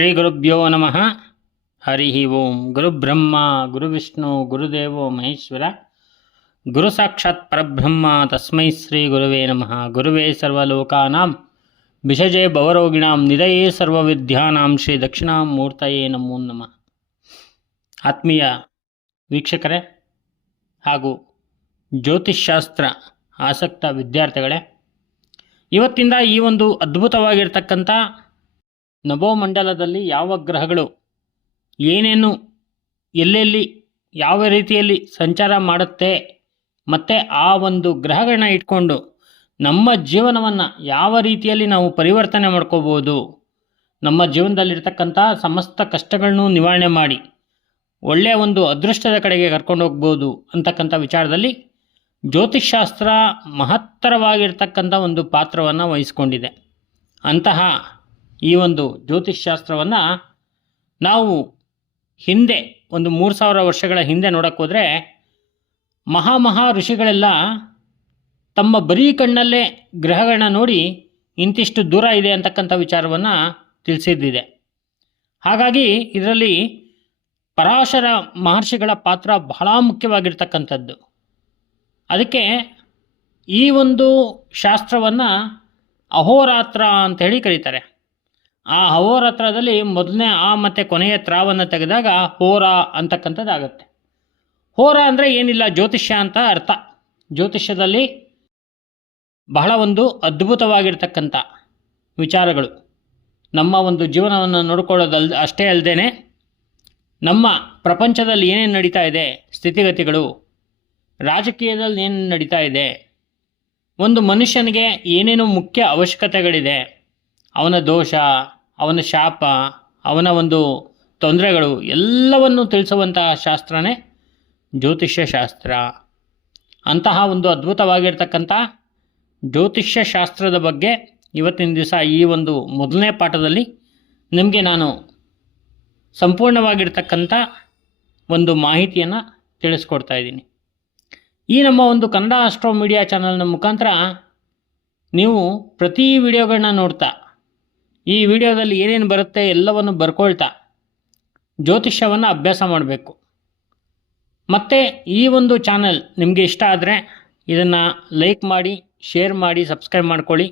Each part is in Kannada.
ಶ್ರೀ ಗುರುಭ್ಯೋ ನಮಃ. ಹರಿ ಓಂ. ಗುರುಬ್ರಹ್ಮ ಗುರುವಿಷ್ಣು ಗುರುದೇವೋ ಮಹೇಶ್ವರ. ಗುರು ಸಾಕ್ಷಾತ್ ಪರಬ್ರಹ್ಮ, ತಸ್ಮೈ ಶ್ರೀ ಗುರುವೇ ನಮಃ. ಗುರುವೇ ಸರ್ವಲೋಕಾನಾಂ. ವಿಷಜೇ ಭವರೋಗಿಣಾಂ. ನಿಧಯೇ ಸರ್ವವಿದ್ಯಾನಾಂ. ಶ್ರೀ ದಕ್ಷಿಣಾಮೂರ್ತಯೇ ನಮೋ ನಮಃ. ಆತ್ಮೀಯ ವೀಕ್ಷಕರೇ ಹಾಗೂ ಜ್ಯೋತಿಷ್ಶಾಸ್ತ್ರ ಆಸಕ್ತ ವಿದ್ಯಾರ್ಥಿಗಳೇ, ಇವತ್ತಿಂದ ಈ ಒಂದು ಅದ್ಭುತವಾಗಿರ್ತಕ್ಕಂಥ ನಭೋಮಂಡಲದಲ್ಲಿ ಯಾವ ಗ್ರಹಗಳು, ಏನೇನು, ಎಲ್ಲೆಲ್ಲಿ, ಯಾವ ರೀತಿಯಲ್ಲಿ ಸಂಚಾರ ಮಾಡುತ್ತೆ, ಮತ್ತು ಆ ಒಂದು ಗ್ರಹಗಳನ್ನ ಇಟ್ಕೊಂಡು ನಮ್ಮ ಜೀವನವನ್ನು ಯಾವ ರೀತಿಯಲ್ಲಿ ನಾವು ಪರಿವರ್ತನೆ ಮಾಡ್ಕೋಬೋದು, ನಮ್ಮ ಜೀವನದಲ್ಲಿರ್ತಕ್ಕಂಥ ಸಮಸ್ತ ಕಷ್ಟಗಳನ್ನು ನಿವಾರಣೆ ಮಾಡಿ, ಒಳ್ಳೆಯ ಒಂದು ಅದೃಷ್ಟದ ಕಡೆಗೆ ಕರ್ಕೊಂಡು ಹೋಗ್ಬೋದು ಅಂತಕ್ಕಂಥ ವಿಚಾರದಲ್ಲಿ ಜ್ಯೋತಿಷ್ಶಾಸ್ತ್ರ ಮಹತ್ತರವಾಗಿರ್ತಕ್ಕಂಥ ಒಂದು ಪಾತ್ರವನ್ನು ವಹಿಸ್ಕೊಂಡಿದೆ. ಅಂತಹ ಈ ಒಂದು ಜ್ಯೋತಿಷ್ಶಾಸ್ತ್ರವನ್ನು ನಾವು ಹಿಂದೆ ಒಂದು ಮೂರು ಸಾವಿರ ವರ್ಷಗಳ ಹಿಂದೆ ನೋಡೋಕ್ಕೋದ್ರೆ ಮಹಾ ಋಷಿಗಳೆಲ್ಲ ತಮ್ಮ ಬರೀ ಕಣ್ಣಲ್ಲೇ ಗ್ರಹಗಳನ್ನ ನೋಡಿ ಇಂತಿಷ್ಟು ದೂರ ಇದೆ ಅಂತಕ್ಕಂಥ ವಿಚಾರವನ್ನು ತಿಳಿಸಿದ್ದಿದೆ. ಹಾಗಾಗಿ ಇದರಲ್ಲಿ ಪರಾಶರ ಮಹರ್ಷಿಗಳ ಪಾತ್ರ ಬಹಳ ಮುಖ್ಯವಾಗಿರ್ತಕ್ಕಂಥದ್ದು. ಅದಕ್ಕೆ ಈ ಒಂದು ಶಾಸ್ತ್ರವನ್ನು ಅಹೋರಾತ್ರ ಅಂತ ಹೇಳಿ ಕರೀತಾರೆ. ಆ ಅಹೋರಾತ್ರದಲ್ಲಿ ಮೊದಲನೇ ಆ ಮತ್ತು ಕೊನೆಯ ತ್ರಾವನ್ನು ತೆಗೆದಾಗ ಹೋರ ಅಂತಕ್ಕಂಥದ್ದಾಗತ್ತೆ. ಹೋರ ಅಂದರೆ ಏನಿಲ್ಲ, ಜ್ಯೋತಿಷ್ಯ ಅಂತ ಅರ್ಥ. ಜ್ಯೋತಿಷ್ಯದಲ್ಲಿ ಬಹಳ ಒಂದು ಅದ್ಭುತವಾಗಿರ್ತಕ್ಕಂಥ ವಿಚಾರಗಳು. ನಮ್ಮ ಒಂದು ಜೀವನವನ್ನು ನೋಡ್ಕೊಳ್ಳೋದಲ್, ಅಷ್ಟೇ ಅಲ್ಲದೆ ನಮ್ಮ ಪ್ರಪಂಚದಲ್ಲಿ ಏನೇನು ನಡೀತಾ ಇದೆ, ಸ್ಥಿತಿಗತಿಗಳು ರಾಜಕೀಯದಲ್ಲಿ ಏನು ನಡೀತಾ ಇದೆ, ಒಂದು ಮನುಷ್ಯನಿಗೆ ಏನೇನು ಮುಖ್ಯ ಅವಶ್ಯಕತೆಗಳಿದೆ ಅವನ ದೋಷ, ಅವನ ಶಾಪ, ಅವನ ಒಂದು ತೊಂದರೆಗಳು ಎಲ್ಲವನ್ನು ತಿಳಿಸುವಂತಹ ಶಾಸ್ತ್ರನೇ ಜ್ಯೋತಿಷ್ಯ ಶಾಸ್ತ್ರ. ಅಂತಹ ಒಂದು ಅದ್ಭುತವಾಗಿರ್ತಕ್ಕಂಥ ಜ್ಯೋತಿಷ್ಯ ಶಾಸ್ತ್ರದ ಬಗ್ಗೆ ಇವತ್ತಿನ ದಿವಸ ಈ ಒಂದು ಮೊದಲನೇ ಪಾಠದಲ್ಲಿ ನಿಮಗೆ ನಾನು ಸಂಪೂರ್ಣವಾಗಿರ್ತಕ್ಕಂಥ ಒಂದು ಮಾಹಿತಿಯನ್ನು ತಿಳಿಸ್ಕೊಡ್ತಾ ಇದ್ದೀನಿ. ಈ ನಮ್ಮ ಒಂದು ಕನ್ನಡ ಆಸ್ಟ್ರೋ ಮೀಡಿಯಾ ಚಾನಲ್ನ ಮುಖಾಂತರ ನೀವು ಪ್ರತಿ ವಿಡಿಯೋಗಳನ್ನ ನೋಡ್ತಾ ಈ ವಿಡಿಯೋದಲ್ಲಿ ಏನೇನು ಬರುತ್ತೆ ಎಲ್ಲವನ್ನು ಬರ್ಕೊಳ್ತಾ ಜ್ಯೋತಿಷ್ಯವನ್ನು ಅಭ್ಯಾಸ ಮಾಡಬೇಕು. ಮತ್ತು ಈ ಒಂದು ಚಾನಲ್ ನಿಮಗೆ ಇಷ್ಟ ಆದರೆ ಇದನ್ನು ಲೈಕ್ ಮಾಡಿ, ಶೇರ್ ಮಾಡಿ, ಸಬ್ಸ್ಕ್ರೈಬ್ ಮಾಡ್ಕೊಳ್ಳಿ.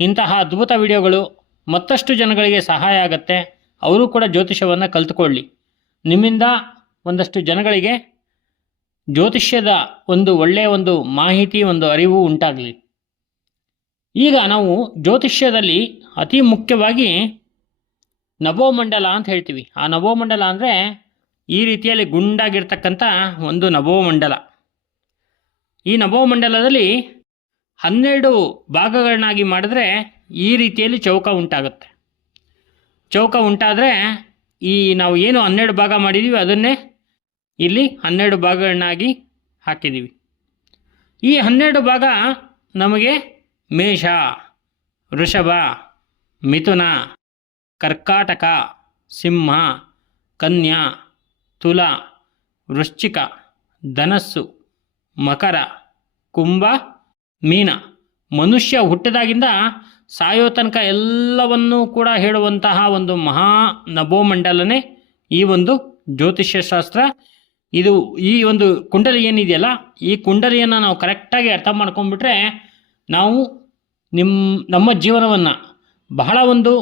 ಇಂತಹ ಅದ್ಭುತ ವಿಡಿಯೋಗಳು ಮತ್ತಷ್ಟು ಜನಗಳಿಗೆ ಸಹಾಯ ಆಗುತ್ತೆ. ಅವರು ಕೂಡ ಜ್ಯೋತಿಷ್ಯವನ್ನು ಕಲ್ತ್ಕೊಳ್ಳಿ. ನಿಮ್ಮಿಂದ ಒಂದಷ್ಟು ಜನಗಳಿಗೆ ಜ್ಯೋತಿಷ್ಯದ ಒಂದು ಒಳ್ಳೆಯ ಒಂದು ಮಾಹಿತಿ, ಒಂದು ಅರಿವು ಉಂಟಾಗಲಿ. ಈಗ ನಾವು ಜ್ಯೋತಿಷ್ಯದಲ್ಲಿ ಅತಿ ಮುಖ್ಯವಾಗಿ ನವೋಮಂಡಲ ಅಂತ ಹೇಳ್ತೀವಿ. ಆ ನವೋಮಂಡಲ ಅಂದರೆ ಈ ರೀತಿಯಲ್ಲಿ ಗುಂಡಾಗಿರ್ತಕ್ಕಂಥ ಒಂದು ನವೋಮಂಡಲ. ಈ ನವೋಮಂಡಲದಲ್ಲಿ ಹನ್ನೆರಡು ಭಾಗಗಳನ್ನಾಗಿ ಮಾಡಿದ್ರೆ ಈ ರೀತಿಯಲ್ಲಿ ಚೌಕ ಉಂಟಾಗುತ್ತೆ. ಚೌಕ ಉಂಟಾದರೆ ಈ ನಾವು ಏನು ಹನ್ನೆರಡು ಭಾಗ ಮಾಡಿದ್ದೀವಿ ಅದನ್ನೇ ಇಲ್ಲಿ ಹನ್ನೆರಡು ಭಾಗಗಳನ್ನಾಗಿ ಹಾಕಿದ್ದೀವಿ ಈ ಹನ್ನೆರಡು ಭಾಗ ನಮಗೆ ಮೇಷ, ವೃಷಭ, ಮಿಥುನ, ಕರ್ಕಾಟಕ, ಸಿಂಹ, ಕನ್ಯಾ, ತುಲ, ವೃಶ್ಚಿಕ, ಧನಸ್ಸು, ಮಕರ, ಕುಂಭ, ಮೀನ. ಮನುಷ್ಯ ಹುಟ್ಟಿದಾಗಿಂದ ಸಾಯೋ ತನಕ ಎಲ್ಲವನ್ನೂ ಕೂಡ ಹೇಳುವಂತಹ ಒಂದು ಮಹಾ ನಭೋಮಂಡಲನೇ ಈ ಒಂದು ಜ್ಯೋತಿಷ್ಯ ಶಾಸ್ತ್ರ ಇದು ಈ ಒಂದು ಕುಂಡಲಿ ಏನಿದೆಯಲ್ಲ, ಈ ಕುಂಡಲಿಯನ್ನು ನಾವು ಕರೆಕ್ಟಾಗಿ ಅರ್ಥ ಮಾಡ್ಕೊಂಡ್ಬಿಟ್ರೆ ನಾವು ನಿಮ್ಮ ನಮ್ಮ ಜೀವನವನ್ನು ಬಹಳ ಒಂದು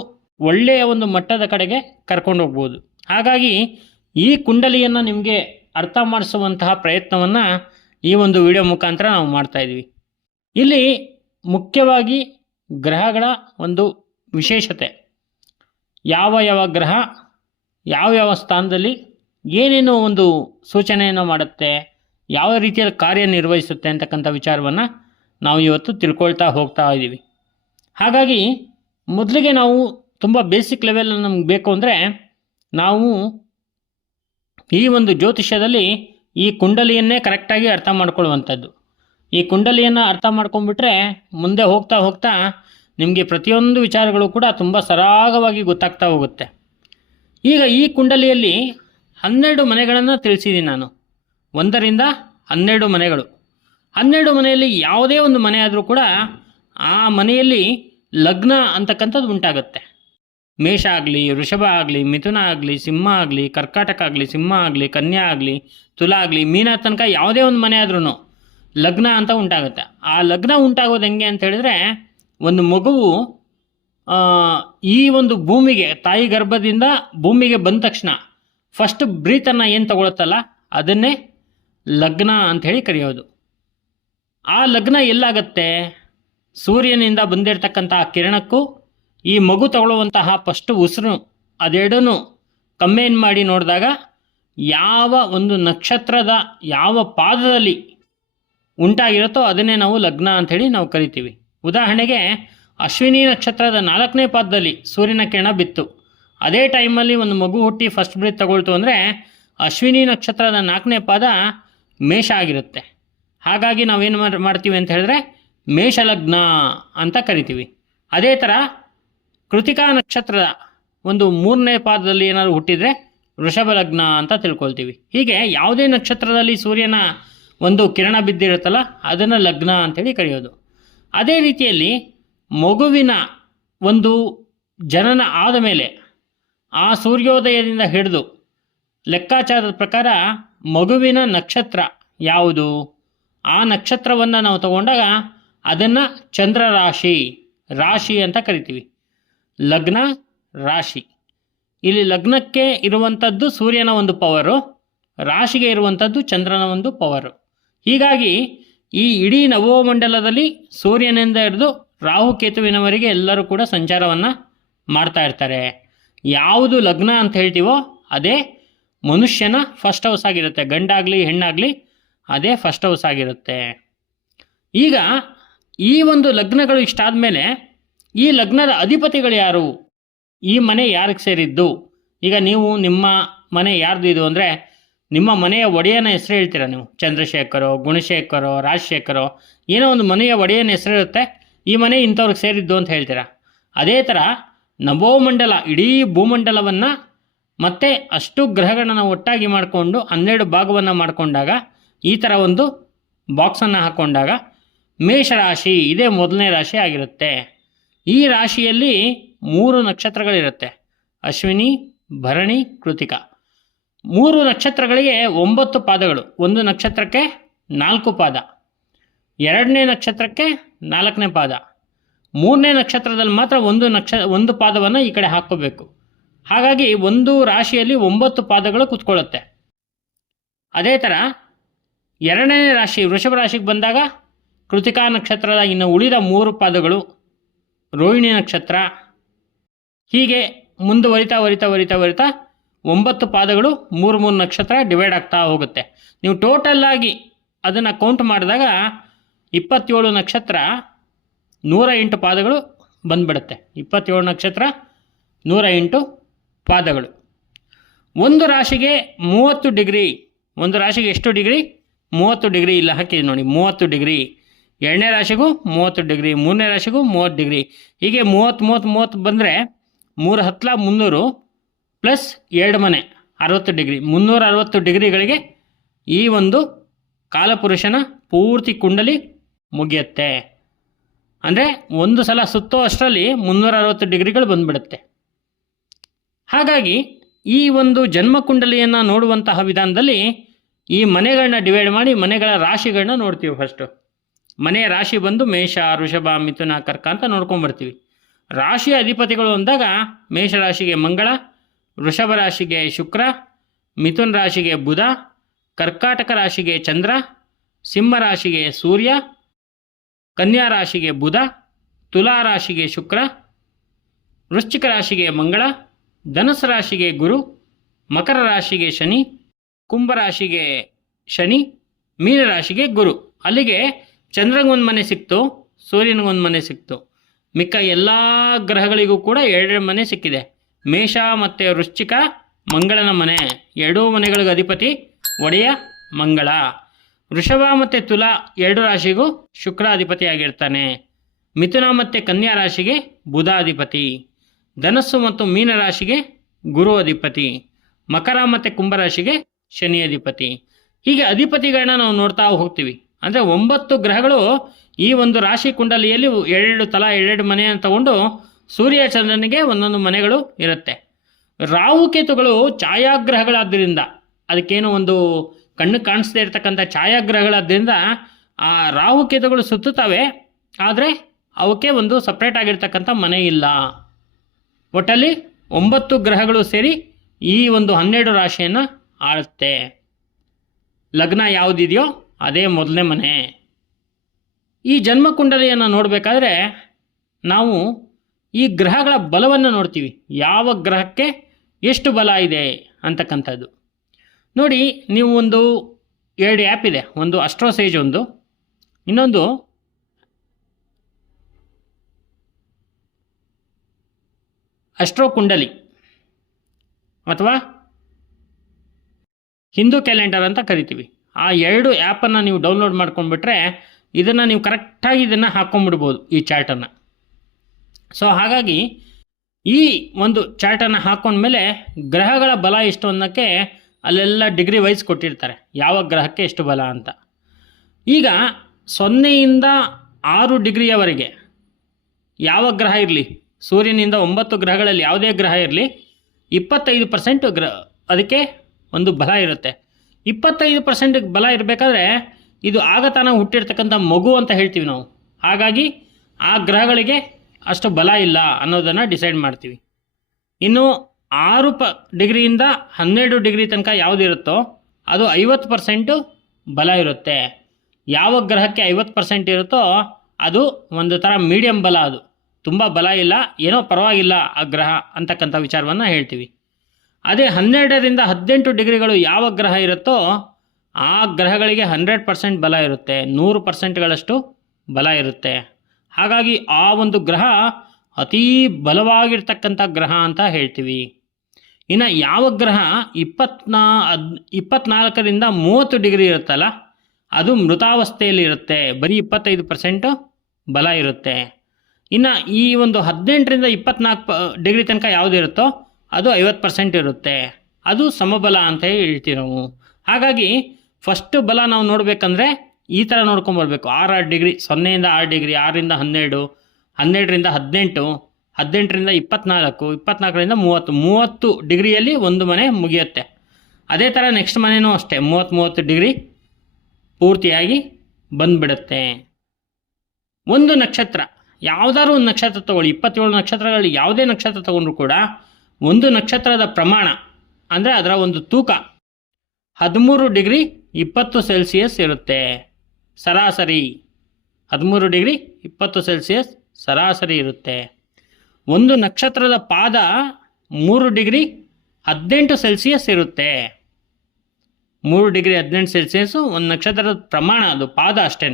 ಒಳ್ಳೆಯ ಒಂದು ಮಟ್ಟದ ಕಡೆಗೆ ಕರ್ಕೊಂಡು ಹೋಗ್ಬೋದು. ಹಾಗಾಗಿ ಈ ಕುಂಡಲಿಯನ್ನು ನಿಮಗೆ ಅರ್ಥ ಮಾಡಿಸುವಂತಹ ಪ್ರಯತ್ನವನ್ನು ಈ ಒಂದು ವಿಡಿಯೋ ಮುಖಾಂತರ ನಾವು ಮಾಡ್ತಾಯಿದ್ವಿ ಇಲ್ಲಿ ಮುಖ್ಯವಾಗಿ ಗ್ರಹಗಳ ಒಂದು ವಿಶೇಷತೆ. ಯಾವ ಯಾವ ಗ್ರಹ, ಯಾವ ಯಾವ ಸ್ಥಾನದಲ್ಲಿ ಏನೇನು ಒಂದು ಸೂಚನೆಯನ್ನು ಮಾಡುತ್ತೆ, ಯಾವ ರೀತಿಯಲ್ಲಿ ಕಾರ್ಯನಿರ್ವಹಿಸುತ್ತೆ ಅಂತಕ್ಕಂಥ ವಿಚಾರವನ್ನು ನಾವು ಇವತ್ತು ತಿಳ್ಕೊಳ್ತಾ ಹೋಗ್ತಾ ಇದ್ದೀವಿ ಹಾಗಾಗಿ ಮೊದಲಿಗೆ ನಾವು ತುಂಬ ಬೇಸಿಕ್ ಲೆವೆಲ್ ನಮ್ಗೆ ಬೇಕು ಅಂದರೆ ನಾವು ಈ ಒಂದು ಜ್ಯೋತಿಷ್ಯದಲ್ಲಿ ಈ ಕುಂಡಲಿಯನ್ನೇ ಕರೆಕ್ಟಾಗಿ ಅರ್ಥ ಮಾಡ್ಕೊಳ್ಳುವಂಥದ್ದು. ಈ ಕುಂಡಲಿಯನ್ನು ಅರ್ಥ ಮಾಡ್ಕೊಂಡ್ಬಿಟ್ರೆ ಮುಂದೆ ಹೋಗ್ತಾ ಹೋಗ್ತಾ ನಿಮಗೆ ಪ್ರತಿಯೊಂದು ವಿಚಾರಗಳು ಕೂಡ ತುಂಬ ಸರಾಗವಾಗಿ ಗೊತ್ತಾಗ್ತಾ ಹೋಗುತ್ತೆ. ಈಗ ಈ ಕುಂಡಲಿಯಲ್ಲಿ ಹನ್ನೆರಡು ಮನೆಗಳನ್ನು ತಿಳಿಸಿದ್ದೀನಿ ನಾನು. ಒಂದರಿಂದ ಹನ್ನೆರಡು ಮನೆಗಳು. ಹನ್ನೆರಡು ಮನೆಯಲ್ಲಿ ಯಾವುದೇ ಒಂದು ಮನೆ ಆದರೂ ಕೂಡ ಆ ಮನೆಯಲ್ಲಿ ಲಗ್ನ ಅಂತಕ್ಕಂಥದ್ದು ಉಂಟಾಗುತ್ತೆ. ಮೇಷ ಆಗಲಿ, ವೃಷಭ ಆಗಲಿ, ಮಿಥುನ ಆಗಲಿ, ಸಿಂಹ ಆಗಲಿ, ಕರ್ಕಾಟಕ ಆಗಲಿ, ಸಿಂಹ ಆಗಲಿ, ಕನ್ಯಾ ಆಗಲಿ, ತುಲಾ ಆಗಲಿ, ಮೀನ ತನಕ ಯಾವುದೇ ಒಂದು ಮನೆ ಆದ್ರೂ ಲಗ್ನ ಅಂತ ಉಂಟಾಗುತ್ತೆ. ಆ ಲಗ್ನ ಉಂಟಾಗೋದು ಹೆಂಗೆ ಅಂತ ಹೇಳಿದ್ರೆ ಒಂದು ಮಗುವು ಈ ಒಂದು ಭೂಮಿಗೆ, ತಾಯಿ ಗರ್ಭದಿಂದ ಭೂಮಿಗೆ ಬಂದ ತಕ್ಷಣ ಫಸ್ಟ್ ಬ್ರೀತನ್ನು ಏನು ತಗೊಳುತ್ತಲ್ಲ, ಅದನ್ನೇ ಲಗ್ನ ಅಂತ ಹೇಳಿ ಕರೆಯೋದು. ಆ ಲಗ್ನ ಎಲ್ಲಾಗತ್ತೆ? ಸೂರ್ಯನಿಂದ ಬಂದಿರತಕ್ಕಂತಹ ಕಿರಣಕ್ಕೂ, ಈ ಮಗು ತಗೊಳ್ಳುವಂತಹ ಫಸ್ಟ್ ಉಸಿರು ಅದೆರಡೂ ಕಂಬೈನ್ ಮಾಡಿ ನೋಡಿದಾಗ ಯಾವ ಒಂದು ನಕ್ಷತ್ರದ ಯಾವ ಪಾದದಲ್ಲಿ ಉಂಟಾಗಿರುತ್ತೋ ಅದನ್ನೇ ನಾವು ಲಗ್ನ ಅಂಥೇಳಿ ನಾವು ಕರಿತೀವಿ. ಉದಾಹರಣೆಗೆ, ಅಶ್ವಿನಿ ನಕ್ಷತ್ರದ ನಾಲ್ಕನೇ ಪಾದದಲ್ಲಿ ಸೂರ್ಯನ ಕಿರಣ ಬಿತ್ತು. ಅದೇ ಟೈಮಲ್ಲಿ ಒಂದು ಮಗು ಹುಟ್ಟಿ ಫಸ್ಟ್ ಬ್ರೀತ್ ತಗೊಳ್ತು ಅಂದರೆ ಅಶ್ವಿನಿ ನಕ್ಷತ್ರದ ನಾಲ್ಕನೇ ಪಾದ ಮೇಷ ಆಗಿರುತ್ತೆ. ಹಾಗಾಗಿ ನಾವೇನು ಮಾಡ್- ಮಾಡ್ತೀವಿ ಅಂತ ಹೇಳಿದ್ರೆ ಮೇಷಲಗ್ನ ಅಂತ ಕರಿತೀವಿ. ಅದೇ ಥರ ಕೃತಿಕಾ ನಕ್ಷತ್ರದ ಒಂದು ಮೂರನೇ ಪಾದದಲ್ಲಿ ಏನಾದರೂ ಹುಟ್ಟಿದರೆ ವೃಷಭ ಲಗ್ನ ಅಂತ ತಿಳ್ಕೊಳ್ತೀವಿ. ಹೀಗೆ ಯಾವುದೇ ನಕ್ಷತ್ರದಲ್ಲಿ ಸೂರ್ಯನ ಒಂದು ಕಿರಣ ಬಿದ್ದಿರುತ್ತಲ್ಲ ಅದನ್ನು ಲಗ್ನ ಅಂತೇಳಿ ಕರೆಯೋದು. ಅದೇ ರೀತಿಯಲ್ಲಿ ಮಗುವಿನ ಒಂದು ಜನನ ಆದ ಮೇಲೆ ಆ ಸೂರ್ಯೋದಯದಿಂದ ಹಿಡಿದು ಲೆಕ್ಕಾಚಾರದ ಪ್ರಕಾರ ಮಗುವಿನ ನಕ್ಷತ್ರ ಯಾವುದು? ಆ ನಕ್ಷತ್ರವನ್ನು ನಾವು ತಗೊಂಡಾಗ ಅದನ್ನು ಚಂದ್ರ ರಾಶಿ ರಾಶಿ ಅಂತ ಕರಿತೀವಿ. ಲಗ್ನ, ರಾಶಿ. ಇಲ್ಲಿ ಲಗ್ನಕ್ಕೆ ಇರುವಂಥದ್ದು ಸೂರ್ಯನ ಒಂದು ಪವರು ರಾಶಿಗೆ ಇರುವಂಥದ್ದು ಚಂದ್ರನ ಒಂದು ಪವರು ಹೀಗಾಗಿ ಈ ಇಡೀ ನವೋಮಂಡಲದಲ್ಲಿ ಸೂರ್ಯನಿಂದ ಹಿಡಿದು ರಾಹುಕೇತುವಿನವರೆಗೆ ಎಲ್ಲರೂ ಕೂಡ ಸಂಚಾರವನ್ನು ಮಾಡ್ತಾ ಇರ್ತಾರೆ. ಯಾವುದು ಲಗ್ನ ಅಂತ ಹೇಳ್ತೀವೋ ಅದೇ ಮನುಷ್ಯನ ಫಸ್ಟ್ ಹೌಸ್ ಆಗಿರುತ್ತೆ. ಗಂಡಾಗಲಿ, ಹೆಣ್ಣಾಗಲಿ ಅದೇ ಫಸ್ಟ್ ಹೌಸ್ ಆಗಿರುತ್ತೆ. ಈಗ ಈ ಒಂದು ಲಗ್ನಗಳು ಇಷ್ಟಾದ ಮೇಲೆ ಈ ಲಗ್ನದ ಅಧಿಪತಿಗಳು ಯಾರು? ಈ ಮನೆ ಯಾರಿಗೆ ಸೇರಿದ್ದು? ಈಗ ನೀವು ನಿಮ್ಮ ಮನೆ ಯಾರ್ದು ಇದು ಅಂದರೆ ನಿಮ್ಮ ಮನೆಯ ಒಡೆಯನ ಹೆಸರು ಹೇಳ್ತೀರಾ ನೀವು? ಚಂದ್ರಶೇಖರ, ಗುಣಶೇಖರೋ, ರಾಜಶೇಖರೋ, ಏನೋ ಒಂದು ಮನೆಯ ಒಡೆಯನ ಹೆಸರು ಇರುತ್ತೆ. ಈ ಮನೆ ಇಂಥವ್ರಿಗೆ ಸೇರಿದ್ದು ಅಂತ ಹೇಳ್ತೀರಾ? ಅದೇ ಥರ ನವೋಮಂಡಲ ಇಡೀ ಭೂಮಂಡಲವನ್ನು ಮತ್ತೆ ಅಷ್ಟು ಗ್ರಹಗಳನ್ನು ಒಟ್ಟಾಗಿ ಮಾಡಿಕೊಂಡು ಹನ್ನೆರಡು ಭಾಗವನ್ನು ಮಾಡಿಕೊಂಡಾಗ ಈ ಥರ ಒಂದು ಬಾಕ್ಸನ್ನು ಹಾಕ್ಕೊಂಡಾಗ ಮೇಷರಾಶಿ ಇದೇ ಮೊದಲನೇ ರಾಶಿ ಆಗಿರುತ್ತೆ. ಈ ರಾಶಿಯಲ್ಲಿ ಮೂರು ನಕ್ಷತ್ರಗಳಿರುತ್ತೆ. ಅಶ್ವಿನಿ, ಭರಣಿ, ಕೃತಿಕ. ಮೂರು ನಕ್ಷತ್ರಗಳಿಗೆ ಒಂಬತ್ತು ಪಾದಗಳು. ಒಂದು ನಕ್ಷತ್ರಕ್ಕೆ ನಾಲ್ಕು ಪಾದ. ಎರಡನೇ ನಕ್ಷತ್ರಕ್ಕೆ ನಾಲ್ಕನೇ ಪಾದ. ಮೂರನೇ ನಕ್ಷತ್ರದಲ್ಲಿ ಮಾತ್ರ ಒಂದು ನಕ್ಷ, ಒಂದು ಪಾದವನ್ನು ಈ ಕಡೆ ಹಾಕ್ಕೋಬೇಕು. ಹಾಗಾಗಿ ಒಂದು ರಾಶಿಯಲ್ಲಿ ಒಂಬತ್ತು ಪಾದಗಳು ಕೂತ್ಕೊಳ್ಳುತ್ತೆ. ಅದೇ ಥರ ಎರಡನೇ ರಾಶಿ ವೃಷಭ ರಾಶಿಗೆ ಬಂದಾಗ ಕೃತಿಕಾ ನಕ್ಷತ್ರದ ಇನ್ನು ಉಳಿದ ಮೂರು ಪಾದಗಳು ರೋಹಿಣಿ ನಕ್ಷತ್ರ. ಹೀಗೆ ಮುಂದುವರಿತಾ ವರಿತಾ ವರಿತಾ ವರಿತಾ ಒಂಬತ್ತು ಪಾದಗಳು ಮೂರು ಮೂರು ನಕ್ಷತ್ರ ಡಿವೈಡ್ ಆಗ್ತಾ ಹೋಗುತ್ತೆ. ನೀವು ಟೋಟಲ್ ಆಗಿ ಅದನ್ನು ಕೌಂಟ್ ಮಾಡಿದಾಗ ಇಪ್ಪತ್ತೇಳು ನಕ್ಷತ್ರ ನೂರ ಎಂಟು ಪಾದಗಳು ಬಂದ್ಬಿಡುತ್ತೆ. ಇಪ್ಪತ್ತೇಳು ನಕ್ಷತ್ರ ನೂರ ಎಂಟು ಪಾದಗಳು. ಒಂದು ರಾಶಿಗೆ ಮೂವತ್ತು ಡಿಗ್ರಿ, ಒಂದು ರಾಶಿಗೆ ಎಷ್ಟು ಡಿಗ್ರಿ? ಮೂವತ್ತು ಡಿಗ್ರಿ ಇಲ್ಲ ಹಾಕಿದೆ ನೋಡಿ, ಮೂವತ್ತು ಡಿಗ್ರಿ. ಎರಡನೇ ರಾಶಿಗೂ ಮೂವತ್ತು ಡಿಗ್ರಿ, ಮೂರನೇ ರಾಶಿಗೂ ಮೂವತ್ತು ಡಿಗ್ರಿ. ಹೀಗೆ ಮೂವತ್ತು ಮೂವತ್ತು ಮೂವತ್ತು ಬಂದರೆ ಮೂರು ಹತ್ತಲ ಮುನ್ನೂರು ಪ್ಲಸ್ ಎರಡು ಮನೆ, ಅರವತ್ತು ಡಿಗ್ರಿ. ಮುನ್ನೂರ ಅರವತ್ತು ಡಿಗ್ರಿಗಳಿಗೆ ಈ ಒಂದು ಕಾಲಪುರುಷನ ಪೂರ್ತಿ ಕುಂಡಲಿ ಮುಗಿಯುತ್ತೆ. ಅಂದರೆ ಒಂದು ಸಲ ಸುತ್ತೋ ಅಷ್ಟರಲ್ಲಿ ಮುನ್ನೂರ ಅರವತ್ತು ಡಿಗ್ರಿಗಳು ಬಂದ್ಬಿಡುತ್ತೆ. ಹಾಗಾಗಿ ಈ ಒಂದು ಜನ್ಮ ಕುಂಡಲಿಯನ್ನು ನೋಡುವಂತಹ ವಿಧಾನದಲ್ಲಿ ಈ ಮನೆಗಳನ್ನ ಡಿವೈಡ್ ಮಾಡಿ ಮನೆಗಳ ರಾಶಿಗಳನ್ನ ನೋಡ್ತೀವಿ ಫಸ್ಟು ಮನೆಯ ರಾಶಿ ಬಂದು ಮೇಷ ಋಷಭ ಮಿಥುನ, ಕರ್ಕ ಅಂತ ನೋಡ್ಕೊಂಬರ್ತೀವಿ ರಾಶಿಯ ಅಧಿಪತಿಗಳು ಅಂದಾಗ ಮೇಷ ರಾಶಿಗೆ ಮಂಗಳ, ವೃಷಭ ರಾಶಿಗೆ ಶುಕ್ರ, ಮಿಥುನ್ ರಾಶಿಗೆ ಬುಧ, ಕರ್ಕಾಟಕ ರಾಶಿಗೆ ಚಂದ್ರ, ಸಿಂಹ ರಾಶಿಗೆ ಸೂರ್ಯ, ಕನ್ಯಾ ರಾಶಿಗೆ ಬುಧ, ತುಲಾ ರಾಶಿಗೆ ಶುಕ್ರ, ವೃಶ್ಚಿಕ ರಾಶಿಗೆ ಮಂಗಳ, ಧನಸ್ಸು ರಾಶಿಗೆ ಗುರು, ಮಕರ ರಾಶಿಗೆ ಶನಿ ಕುಂಭ ರಾಶಿಗೆ ಶನಿ, ಮೀನರಾಶಿಗೆ ಗುರು. ಅಲ್ಲಿಗೆ ಚಂದ್ರನಿಗೊಂದು ಮನೆ ಸಿಕ್ತು ಸೂರ್ಯನಿಗೊಂದು ಮನೆ ಸಿಕ್ತು. ಮಿಕ್ಕ ಎಲ್ಲ ಗ್ರಹಗಳಿಗೂ ಕೂಡ ಎರಡೆರಡು ಮನೆ ಸಿಕ್ಕಿದೆ. ಮೇಷ ಮತ್ತು ವೃಶ್ಚಿಕ ಮಂಗಳನ ಮನೆ. ಎರಡೂ ಮನೆಗಳಿಗೆ ಅಧಿಪತಿ ಒಡೆಯ ಮಂಗಳ. ವೃಷಭ ಮತ್ತು ತುಲಾ ಎರಡು ರಾಶಿಗೂ ಶುಕ್ರ ಅಧಿಪತಿಯಾಗಿರ್ತಾನೆ. ಮಿಥುನ ಮತ್ತು ಕನ್ಯಾ ರಾಶಿಗೆ ಬುಧ ಅಧಿಪತಿ. ಧನಸ್ಸು ಮತ್ತು ಮೀನ ರಾಶಿಗೆ ಗುರು ಅಧಿಪತಿ. ಮಕರ ಮತ್ತು ಕುಂಭರಾಶಿಗೆ ಶನಿ ಅಧಿಪತಿ. ಹೀಗೆ ಅಧಿಪತಿಗಳನ್ನ ನಾವು ನೋಡ್ತಾ ಹೋಗ್ತೀವಿ. ಅಂದರೆ ಒಂಬತ್ತು ಗ್ರಹಗಳು ಈ ಒಂದು ರಾಶಿ ಕುಂಡಲಿಯಲ್ಲಿ ಎರಡು ತಲಾ ಎರಡೆರಡು ಮನೆಯನ್ನು ತಗೊಂಡು ಸೂರ್ಯ ಚಂದ್ರನಿಗೆ ಒಂದೊಂದು ಮನೆಗಳು ಇರುತ್ತೆ. ರಾಹುಕೇತುಗಳು ಛಾಯಾಗ್ರಹಗಳಾದ್ದರಿಂದ ಅದಕ್ಕೇನು ಒಂದು ಕಣ್ಣು ಕಾಣಿಸ್ದೇ ಇರತಕ್ಕಂಥ ಛಾಯಾಗ್ರಹಗಳಾದ್ದರಿಂದ ಆ ರಾಹುಕೇತುಗಳು ಸುತ್ತುತ್ತವೆ. ಆದರೆ ಅವಕ್ಕೆ ಒಂದು ಸಪ್ರೇಟ್ ಆಗಿರ್ತಕ್ಕಂಥ ಮನೆ ಇಲ್ಲ. ಒಟ್ಟಲ್ಲಿ ಒಂಬತ್ತು ಗ್ರಹಗಳು ಸೇರಿ ಈ ಒಂದು ಹನ್ನೆರಡು ರಾಶಿಯನ್ನು ಆಳುತ್ತೆ. ಲಗ್ನ ಯಾವುದಿದೆಯೋ ಅದೇ ಮೊದಲನೇ ಮನೆ. ಈ ಜನ್ಮಕುಂಡಲಿಯನ್ನು ನೋಡಬೇಕಾದ್ರೆ ನಾವು ಈ ಗ್ರಹಗಳ ಬಲವನ್ನು ನೋಡ್ತೀವಿ. ಯಾವ ಗ್ರಹಕ್ಕೆ ಎಷ್ಟು ಬಲ ಇದೆ ಅಂತಕ್ಕಂಥದ್ದು. ನೋಡಿ, ನೀವು ಒಂದು ಎರಡು ಆ್ಯಪ್ ಇದೆ. ಒಂದು ಅಸ್ಟ್ರೋಸೇಜ್ ಒಂದು, ಇನ್ನೊಂದು ಅಸ್ಟ್ರೋ ಕುಂಡಲಿ ಅಥವಾ ಹಿಂದೂ ಕ್ಯಾಲೆಂಡರ್ ಅಂತ ಕರಿತೀವಿ. ಆ ಎರಡು ಆ್ಯಪನ್ನು ನೀವು ಡೌನ್ಲೋಡ್ ಮಾಡ್ಕೊಂಡ್ಬಿಟ್ರೆ ಇದನ್ನು ನೀವು ಕರೆಕ್ಟಾಗಿ ಇದನ್ನು ಹಾಕ್ಕೊಂಬಿಡ್ಬೋದು ಈ ಚಾರ್ಟನ್ನು ಸೊ ಹಾಗಾಗಿ ಈ ಒಂದು ಚಾರ್ಟನ್ನು ಹಾಕೊಂಡ್ಮೇಲೆ ಗ್ರಹಗಳ ಬಲ ಎಷ್ಟು ಅನ್ನೋಕ್ಕೆ ಅಲ್ಲೆಲ್ಲ ಡಿಗ್ರಿ ವೈಸ್ ಕೊಟ್ಟಿರ್ತಾರೆ. ಯಾವ ಗ್ರಹಕ್ಕೆ ಎಷ್ಟು ಬಲ ಅಂತ. ಈಗ ಸೊನ್ನೆಯಿಂದ ಆರು ಡಿಗ್ರಿಯವರೆಗೆ ಯಾವ ಗ್ರಹ ಇರಲಿ? ಸೂರ್ಯನಿಂದ ಒಂಬತ್ತು ಗ್ರಹಗಳಲ್ಲಿ ಯಾವುದೇ ಗ್ರಹ ಇರಲಿ, ಇಪ್ಪತ್ತೈದು ಪರ್ಸೆಂಟ್ ಗ್ರ ಅದಕ್ಕೆ ಒಂದು ಬಲ ಇರುತ್ತೆ. ಇಪ್ಪತ್ತೈದು ಪರ್ಸೆಂಟ್ ಬಲ ಇರಬೇಕಾದ್ರೆ ಇದು ಆಗತಾನ ಹುಟ್ಟಿರ್ತಕ್ಕಂಥ ಮಗು ಅಂತ ಹೇಳ್ತೀವಿ ನಾವು. ಹಾಗಾಗಿ ಆ ಗ್ರಹಗಳಿಗೆ ಅಷ್ಟು ಬಲ ಇಲ್ಲ ಅನ್ನೋದನ್ನು ಡಿಸೈಡ್ ಮಾಡ್ತೀವಿ. ಇನ್ನು ಆರು ಪ ಡಿಗ್ರಿಯಿಂದ ಹನ್ನೆರಡು ಡಿಗ್ರಿ ತನಕ ಯಾವುದಿರುತ್ತೋ ಅದು ಐವತ್ತು ಪರ್ಸೆಂಟು ಬಲ ಇರುತ್ತೆ. ಯಾವ ಗ್ರಹಕ್ಕೆ ಐವತ್ತು ಪರ್ಸೆಂಟ್ ಇರುತ್ತೋ ಅದು ಒಂದು ಥರ ಮೀಡಿಯಂ ಬಲ ಅದು. ತುಂಬ ಬಲ ಇಲ್ಲ, ಏನೋ ಪರವಾಗಿಲ್ಲ ಆ ಗ್ರಹ ಅಂತಕ್ಕಂಥ ವಿಚಾರವನ್ನು ಹೇಳ್ತೀವಿ. ಅದೇ ಹನ್ನೆರಡರಿಂದ ಹದಿನೆಂಟು ಡಿಗ್ರಿಗಳು ಯಾವ ಗ್ರಹ ಇರುತ್ತೋ ಆ ಗ್ರಹಗಳಿಗೆ ಹಂಡ್ರೆಡ್ ಪರ್ಸೆಂಟ್ ಬಲ ಇರುತ್ತೆ. ನೂರು ಪರ್ಸೆಂಟ್ಗಳಷ್ಟು ಬಲ ಇರುತ್ತೆ. ಹಾಗಾಗಿ ಆ ಒಂದು ಗ್ರಹ ಅತೀ ಬಲವಾಗಿರ್ತಕ್ಕಂಥ ಗ್ರಹ ಅಂತ ಹೇಳ್ತೀವಿ. ಇನ್ನು ಯಾವ ಗ್ರಹ ಇಪ್ಪತ್ನಾ ಅದ್ ಇಪ್ಪತ್ನಾಲ್ಕರಿಂದ ಮೂವತ್ತು ಡಿಗ್ರಿ ಇರುತ್ತಲ್ಲ, ಅದು ಮೃತಾವಸ್ಥೆಯಲ್ಲಿ ಇರುತ್ತೆ. ಬರೀ ಇಪ್ಪತ್ತೈದು ಪರ್ಸೆಂಟು ಬಲ ಇರುತ್ತೆ. ಇನ್ನು ಈ ಒಂದು ಹದಿನೆಂಟರಿಂದ ಇಪ್ಪತ್ನಾಲ್ಕು ಡಿಗ್ರಿ ತನಕ ಯಾವುದಿರುತ್ತೋ ಅದು ಐವತ್ತು ಪರ್ಸೆಂಟ್ ಇರುತ್ತೆ. ಅದು ಸಮಬಲ ಅಂತ ಹೇಳ್ತೀವಿ ನಾವು. ಹಾಗಾಗಿ ಫಸ್ಟ್ ಬಲ ನಾವು ನೋಡಬೇಕಂದ್ರೆ ಈ ಥರ ನೋಡ್ಕೊಂಬರ್ಬೇಕು ಆರು ಆರು ಡಿಗ್ರಿ, ಸೊನ್ನೆಯಿಂದ ಆರು ಡಿಗ್ರಿ, ಆರರಿಂದ ಹನ್ನೆರಡು, ಹನ್ನೆರಡರಿಂದ ಹದಿನೆಂಟು, ಹದಿನೆಂಟರಿಂದ ಇಪ್ಪತ್ನಾಲ್ಕು, ಇಪ್ಪತ್ನಾಲ್ಕರಿಂದ ಮೂವತ್ತು. ಮೂವತ್ತು ಡಿಗ್ರಿಯಲ್ಲಿ ಒಂದು ಮನೆ ಮುಗಿಯುತ್ತೆ. ಅದೇ ಥರ ನೆಕ್ಸ್ಟ್ ಮನೆಯೂ ಅಷ್ಟೇ. ಮೂವತ್ತು ಮೂವತ್ತು ಡಿಗ್ರಿ ಪೂರ್ತಿಯಾಗಿ ಬಂದುಬಿಡುತ್ತೆ. ಒಂದು ನಕ್ಷತ್ರ. ಯಾವುದಾದ್ರು ಒಂದು ನಕ್ಷತ್ರ ತಗೊಳ್ಳಿ. ಇಪ್ಪತ್ತೇಳು ನಕ್ಷತ್ರಗಳಲ್ಲಿ ಯಾವುದೇ ನಕ್ಷತ್ರ ತಗೊಂಡ್ರು ಕೂಡ ಒಂದು ನಕ್ಷತ್ರದ ಪ್ರಮಾಣ ಅಂದರೆ ಅದರ ಒಂದು ತೂಕ ಹದಿಮೂರು ಡಿಗ್ರಿ ಇಪ್ಪತ್ತು ಸೆಲ್ಸಿಯಸ್ ಇರುತ್ತೆ. ಸರಾಸರಿ ಹದಿಮೂರು ಡಿಗ್ರಿ ಇಪ್ಪತ್ತು ಸೆಲ್ಸಿಯಸ್ ಸರಾಸರಿ ಇರುತ್ತೆ. ಒಂದು ನಕ್ಷತ್ರದ ಪಾದ ಮೂರು ಡಿಗ್ರಿ ಹದಿನೆಂಟು ಸೆಲ್ಸಿಯಸ್ ಇರುತ್ತೆ. ಮೂರು ಡಿಗ್ರಿ ಹದಿನೆಂಟು ಸೆಲ್ಸಿಯಸ್ಸು ಒಂದು ನಕ್ಷತ್ರದ ಪ್ರಮಾಣ ಅದು ಪಾದ ಅಷ್ಟೇ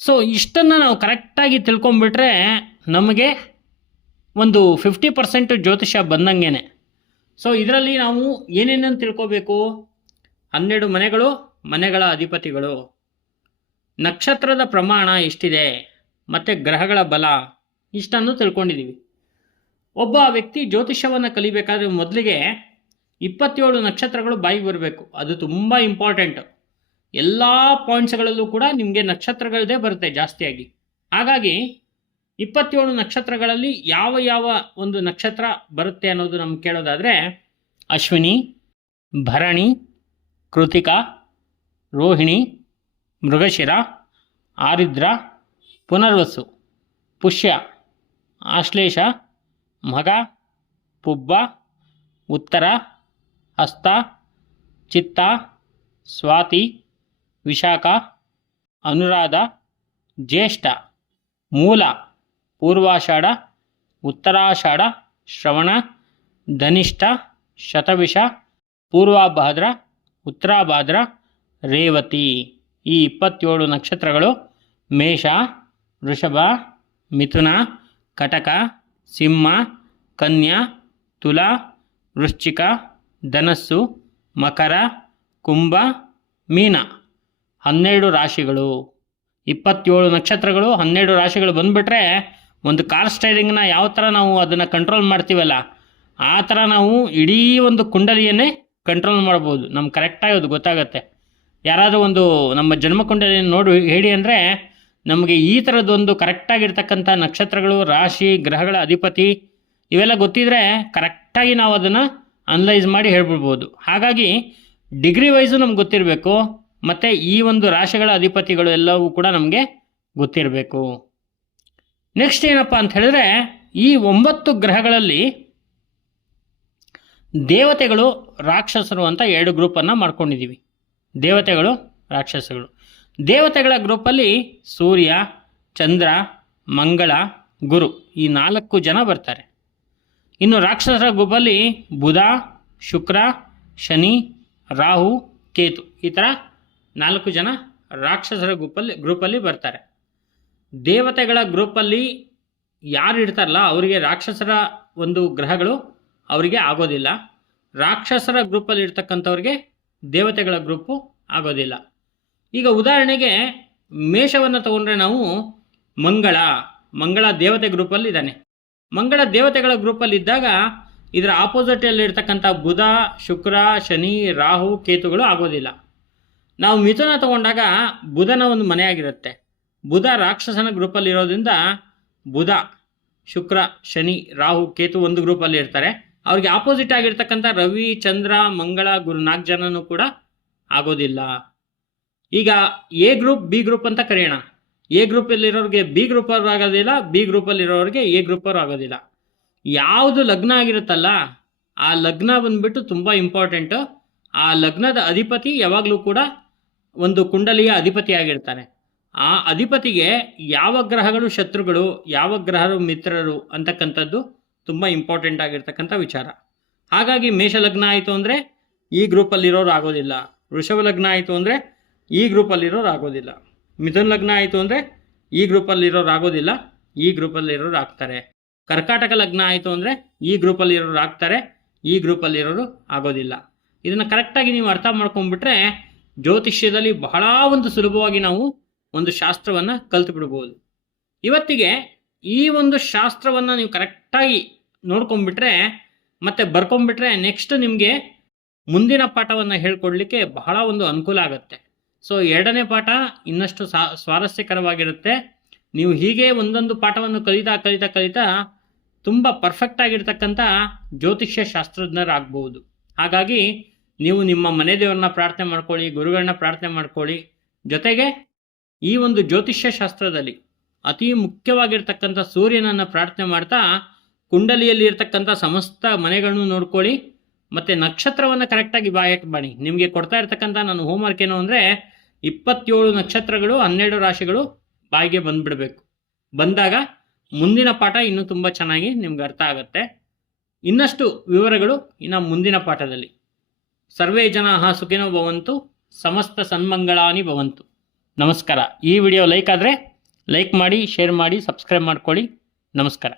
ಸೊ ಇಷ್ಟನ್ನು ನಾವು ಕರೆಕ್ಟಾಗಿ ತಿಳ್ಕೊಂಬಿಟ್ರೆ ನಮಗೆ ಒಂದು ಫಿಫ್ಟಿ ಪರ್ಸೆಂಟ್ ಜ್ಯೋತಿಷ್ಯ ಬಂದಂಗೆನೆ. ಸೊ ಇದರಲ್ಲಿ ನಾವು ಏನೇನನ್ನು ತಿಳ್ಕೋಬೇಕು? ಹನ್ನೆರಡು ಮನೆಗಳು, ಮನೆಗಳ ಅಧಿಪತಿಗಳು. ನಕ್ಷತ್ರದ ಪ್ರಮಾಣ ಎಷ್ಟಿದೆ? ಮತ್ತು ಗ್ರಹಗಳ ಬಲ ಇಷ್ಟನ್ನು ತಿಳ್ಕೊಂಡಿದ್ದೀವಿ. ಒಬ್ಬ ವ್ಯಕ್ತಿ ಜ್ಯೋತಿಷ್ಯವನ್ನು ಕಲಿಬೇಕಾದ್ರೆ ಮೊದಲಿಗೆ ಇಪ್ಪತ್ತೇಳು ನಕ್ಷತ್ರಗಳು ಬಾಯಿಗೆ ಬರಬೇಕು. ಅದು ತುಂಬ ಇಂಪಾರ್ಟೆಂಟ್ ಎಲ್ಲ ಪಾಯಿಂಟ್ಸ್ಗಳಲ್ಲೂ ಕೂಡ ನಿಮಗೆ ನಕ್ಷತ್ರಗಳದೇ ಬರುತ್ತೆ ಜಾಸ್ತಿಯಾಗಿ. ಹಾಗಾಗಿ ಇಪ್ಪತ್ತೇಳು ನಕ್ಷತ್ರಗಳಲ್ಲಿ ಯಾವ ಯಾವ ಒಂದು ನಕ್ಷತ್ರ ಬರುತ್ತೆ ಅನ್ನೋದು ನಮ್ಗೆ ಕೇಳೋದಾದರೆ ಅಶ್ವಿನಿ, ಭರಣಿ, ಕೃತಿಕಾ, ರೋಹಿಣಿ, ಮೃಗಶಿರ, ಆರಿದ್ರ, ಪುನರ್ವಸು, ಪುಷ್ಯ, ಆಶ್ಲೇಷ, ಮಗ, ಪುಬ್ಬ, ಉತ್ತರ, ಹಸ್ತ, ಚಿತ್ತ, ಸ್ವಾತಿ, ವಿಶಾಖ, ಅನುರಾಧ, ಜ್ಯೇಷ್ಠ, ಮೂಲ. ಪೂರ್ವಾಷಾಢ, ಉತ್ತರಾಷಾಢ, ಶ್ರವಣ, ಧನಿಷ್ಠ, ಶತವಿಷ, ಪೂರ್ವಾಭಾದ್ರ, ಉತ್ತರಾಭಾದ್ರ, ರೇವತಿ. ಈ ಇಪ್ಪತ್ತೇಳು ನಕ್ಷತ್ರಗಳು ಮೇಷ, ವೃಷಭ, ಮಿಥುನ, ಕಟಕ, ಸಿಂಹ, ಕನ್ಯಾ, ತುಲಾ, ವೃಶ್ಚಿಕ, ಧನಸ್ಸು, ಮಕರ, ಕುಂಭ, ಮೀನ. ಹನ್ನೆರಡು ರಾಶಿಗಳು. ಇಪ್ಪತ್ತೇಳು ನಕ್ಷತ್ರಗಳು ಹನ್ನೆರಡು ರಾಶಿಗಳು ಬಂದುಬಿಟ್ರೆ ಒಂದು ಕಾರ್ ಸ್ಟೈರಿಂಗ್ನ ಯಾವ ಥರ ನಾವು ಅದನ್ನು ಕಂಟ್ರೋಲ್ ಮಾಡ್ತೀವಲ್ಲ, ಆ ಥರ ನಾವು ಇಡೀ ಒಂದು ಕುಂಡಲಿಯನ್ನೇ ಕಂಟ್ರೋಲ್ ಮಾಡ್ಬೋದು. ನಮ್ಗೆ ಕರೆಕ್ಟಾಗಿ ಅದು ಗೊತ್ತಾಗುತ್ತೆ. ಯಾರಾದರೂ ಒಂದು ನಮ್ಮ ಜನ್ಮ ಕುಂಡಲಿಯನ್ನು ನೋಡಿ, ಹೇಳಿ ಅಂದರೆ ನಮಗೆ ಈ ಥರದ್ದೊಂದು ಕರೆಕ್ಟಾಗಿರ್ತಕ್ಕಂಥ ನಕ್ಷತ್ರಗಳು, ರಾಶಿ, ಗ್ರಹಗಳ ಅಧಿಪತಿ ಇವೆಲ್ಲ ಗೊತ್ತಿದ್ರೆ ಕರೆಕ್ಟಾಗಿ ನಾವು ಅದನ್ನು ಅನಲೈಸ್ ಮಾಡಿ ಹೇಳ್ಬಿಡ್ಬೋದು. ಹಾಗಾಗಿ ಡಿಗ್ರಿ ವೈಸು ನಮ್ಗೆ ಗೊತ್ತಿರಬೇಕು, ಮತ್ತು ಈ ಒಂದು ರಾಶಿಗಳ ಅಧಿಪತಿಗಳು ಎಲ್ಲವೂ ಕೂಡ ನಮಗೆ ಗೊತ್ತಿರಬೇಕು. ನೆಕ್ಸ್ಟ್ ಏನಪ್ಪ ಅಂತ ಹೇಳಿದ್ರೆ, ಈ ಒಂಬತ್ತು ಗ್ರಹಗಳಲ್ಲಿ ದೇವತೆಗಳು ರಾಕ್ಷಸರು ಅಂತ ಎರಡು ಗ್ರೂಪನ್ನು ಮಾಡ್ಕೊಂಡಿದ್ದೀವಿ ದೇವತೆಗಳು, ರಾಕ್ಷಸಗಳು. ದೇವತೆಗಳ ಗ್ರೂಪಲ್ಲಿ ಸೂರ್ಯ, ಚಂದ್ರ, ಮಂಗಳ, ಗುರು ಈ ನಾಲ್ಕು ಜನ ಬರ್ತಾರೆ. ಇನ್ನು ರಾಕ್ಷಸರ ಗ್ರೂಪಲ್ಲಿ ಬುಧ, ಶುಕ್ರ, ಶನಿ, ರಾಹು, ಕೇತು ಈ ಥರ ನಾಲ್ಕು ಜನ ರಾಕ್ಷಸರ ಗ್ರೂಪಲ್ಲಿ ಗ್ರೂಪಲ್ಲಿ ಬರ್ತಾರೆ. ದೇವತೆಗಳ ಗ್ರೂಪಲ್ಲಿ ಯಾರು ಇರ್ತಾರಲ್ಲ, ಅವರಿಗೆ ರಾಕ್ಷಸರ ಒಂದು ಗ್ರಹಗಳು ಅವರಿಗೆ ಆಗೋದಿಲ್ಲ. ರಾಕ್ಷಸರ ಗ್ರೂಪಲ್ಲಿ ಇರ್ತಕ್ಕಂಥವ್ರಿಗೆ ದೇವತೆಗಳ ಗ್ರೂಪು ಆಗೋದಿಲ್ಲ. ಈಗ ಉದಾಹರಣೆಗೆ ಮೇಷವನ್ನು ತಗೊಂಡ್ರೆ ನಾವು ಮಂಗಳ ಮಂಗಳ ದೇವತೆ ಗ್ರೂಪಲ್ಲಿ ಇದ್ದಾನೆ. ಮಂಗಳ ದೇವತೆಗಳ ಗ್ರೂಪಲ್ಲಿ ಇದ್ದಾಗ ಇದರ ಆಪೋಸಿಟಲ್ಲಿ ಇರ್ತಕ್ಕಂಥ ಬುಧ, ಶುಕ್ರ, ಶನಿ, ರಾಹು, ಕೇತುಗಳು ಆಗೋದಿಲ್ಲ. ನಾವು ಮಿಥುನ ತಗೊಂಡಾಗ ಬುಧನ ಒಂದು ಮನೆಯಾಗಿರುತ್ತೆ. ಬುಧ ರಾಕ್ಷಸನ ಗ್ರೂಪಲ್ಲಿ ಇರೋದ್ರಿಂದ ಬುಧ, ಶುಕ್ರ, ಶನಿ, ರಾಹು, ಕೇತು ಒಂದು ಗ್ರೂಪಲ್ಲಿ ಇರ್ತಾರೆ. ಅವ್ರಿಗೆ ಆಪೋಸಿಟ್ ಆಗಿರ್ತಕ್ಕಂಥ ರವಿ, ಚಂದ್ರ, ಮಂಗಳ, ಗುರು ನಾಲ್ಕು ಜನನೂ ಕೂಡ ಆಗೋದಿಲ್ಲ. ಈಗ ಎ ಗ್ರೂಪ್, ಬಿ ಗ್ರೂಪ್ ಅಂತ ಕರೆಯೋಣ. ಎ ಗ್ರೂಪಲ್ಲಿರೋರಿಗೆ ಬಿ ಗ್ರೂಪ್ ಆಗೋದಿಲ್ಲ, ಬಿ ಗ್ರೂಪಲ್ಲಿರೋರಿಗೆ ಎ ಗ್ರೂಪ್ ಆಗೋದಿಲ್ಲ. ಯಾವುದು ಲಗ್ನ ಆಗಿರುತ್ತಲ್ಲ, ಆ ಲಗ್ನ ಬಂದ್ಬಿಟ್ಟು ತುಂಬ ಇಂಪಾರ್ಟೆಂಟು ಆ ಲಗ್ನದ ಅಧಿಪತಿ ಯಾವಾಗಲೂ ಕೂಡ ಒಂದು ಕುಂಡಲಿಯ ಅಧಿಪತಿ ಆಗಿರ್ತಾನೆ. ಆ ಅಧಿಪತಿಗೆ ಯಾವ ಗ್ರಹಗಳು ಶತ್ರುಗಳು, ಯಾವ ಗ್ರಹರು ಮಿತ್ರರು ಅಂತಕ್ಕಂಥದ್ದು ತುಂಬ ಇಂಪಾರ್ಟೆಂಟ್ ಆಗಿರ್ತಕ್ಕಂಥ ವಿಚಾರ. ಹಾಗಾಗಿ ಮೇಷ ಲಗ್ನ ಆಯಿತು ಅಂದರೆ ಈ ಗ್ರೂಪಲ್ಲಿರೋರು ಆಗೋದಿಲ್ಲ. ವೃಷಭ ಲಗ್ನ ಆಯಿತು ಅಂದರೆ ಈ ಗ್ರೂಪಲ್ಲಿರೋರು ಆಗೋದಿಲ್ಲ. ಮಿಥುನ್ ಲಗ್ನ ಆಯಿತು ಅಂದರೆ ಈ ಗ್ರೂಪಲ್ಲಿರೋರು ಆಗೋದಿಲ್ಲ. ಈ ಗ್ರೂಪಲ್ಲಿರೋರು ಆಗ್ತಾರೆ. ಕರ್ಕಾಟಕ ಲಗ್ನ ಆಯಿತು ಅಂದರೆ ಈ ಗ್ರೂಪಲ್ಲಿರೋರು ಆಗ್ತಾರೆ. ಈ ಗ್ರೂಪಲ್ಲಿರೋರು ಆಗೋದಿಲ್ಲ. ಇದನ್ನು ಕರೆಕ್ಟಾಗಿ ನೀವು ಅರ್ಥ ಮಾಡ್ಕೊಂಡ್ಬಿಟ್ರೆ ಜ್ಯೋತಿಷ್ಯದಲ್ಲಿ ಬಹಳ ಒಂದು ಸುಲಭವಾಗಿ ನಾವು ಒಂದು ಶಾಸ್ತ್ರವನ್ನು ಕಲ್ತು ಬಿಡ್ಬೋದು ಇವತ್ತಿಗೆ ಈ ಒಂದು ಶಾಸ್ತ್ರವನ್ನು ನೀವು ಕರೆಕ್ಟಾಗಿ ನೋಡ್ಕೊಂಬಿಟ್ರೆ ಮತ್ತೆ ಬರ್ಕೊಂಡ್ಬಿಟ್ರೆ ನೆಕ್ಸ್ಟ್ ನಿಮಗೆ ಮುಂದಿನ ಪಾಠವನ್ನು ಹೇಳ್ಕೊಡ್ಲಿಕ್ಕೆ ಬಹಳ ಒಂದು ಅನುಕೂಲ ಆಗುತ್ತೆ. ಸೊ ಎರಡನೇ ಪಾಠ ಇನ್ನಷ್ಟು ಸ್ವಾರಸ್ಯಕರವಾಗಿರುತ್ತೆ. ನೀವು ಹೀಗೆ ಒಂದೊಂದು ಪಾಠವನ್ನು ಕಲಿತಾ ಕಲಿತಾ ಕಲಿತಾ ತುಂಬ ಪರ್ಫೆಕ್ಟ್ ಆಗಿರ್ತಕ್ಕಂಥ ಜ್ಯೋತಿಷ್ಯ ಶಾಸ್ತ್ರಜ್ಞರಾಗಬಹುದು ಹಾಗಾಗಿ ನೀವು ನಿಮ್ಮ ಮನೆ ದೇವರನ್ನ ಪ್ರಾರ್ಥನೆ ಮಾಡ್ಕೊಳ್ಳಿ ಗುರುಗಳನ್ನ ಪ್ರಾರ್ಥನೆ ಮಾಡ್ಕೊಳ್ಳಿ. ಜೊತೆಗೆ ಈ ಒಂದು ಜ್ಯೋತಿಷ್ಯ ಶಾಸ್ತ್ರದಲ್ಲಿ ಅತಿ ಮುಖ್ಯವಾಗಿರ್ತಕ್ಕಂಥ ಸೂರ್ಯನನ್ನು ಪ್ರಾರ್ಥನೆ ಮಾಡ್ತಾ ಕುಂಡಲಿಯಲ್ಲಿ ಇರ್ತಕ್ಕಂಥ ಸಮಸ್ತ ಮನೆಗಳನ್ನು ನೋಡ್ಕೊಳ್ಳಿ. ಮತ್ತು ನಕ್ಷತ್ರವನ್ನು ಕರೆಕ್ಟಾಗಿ ಬಾಯಕ್ಕೆ ಬಾಣಿ ನಿಮಗೆ ಕೊಡ್ತಾ ಇರ್ತಕ್ಕಂಥ ನನ್ನ ಹೋಮ್ವರ್ಕ್ ಏನು ಅಂದರೆ ಇಪ್ಪತ್ತೇಳು ನಕ್ಷತ್ರಗಳು, ಹನ್ನೆರಡು ರಾಶಿಗಳು ಬಾಯಿಗೆ ಬಂದುಬಿಡಬೇಕು. ಬಂದಾಗ ಮುಂದಿನ ಪಾಠ ಇನ್ನೂ ತುಂಬ ಚೆನ್ನಾಗಿ ನಿಮ್ಗೆ ಅರ್ಥ ಆಗುತ್ತೆ. ಇನ್ನಷ್ಟು ವಿವರಗಳು ಇನ್ನು ಮುಂದಿನ ಪಾಠದಲ್ಲಿ. ಸರ್ವೇ ಜನ ಸುಖಿನೋ ಭವಂತು, ಸಮಸ್ತ ಸನ್ಮಂಗಳಾನಿ ಭವಂತು. ನಮಸ್ಕಾರ. ಈ ವಿಡಿಯೋ ಲೈಕ್ ಆದರೆ ಲೈಕ್ ಮಾಡಿ ಶೇರ್ ಮಾಡಿ ಸಬ್ಸ್ಕ್ರೈಬ್ ಮಾಡ್ಕೊಳ್ಳಿ. ನಮಸ್ಕಾರ.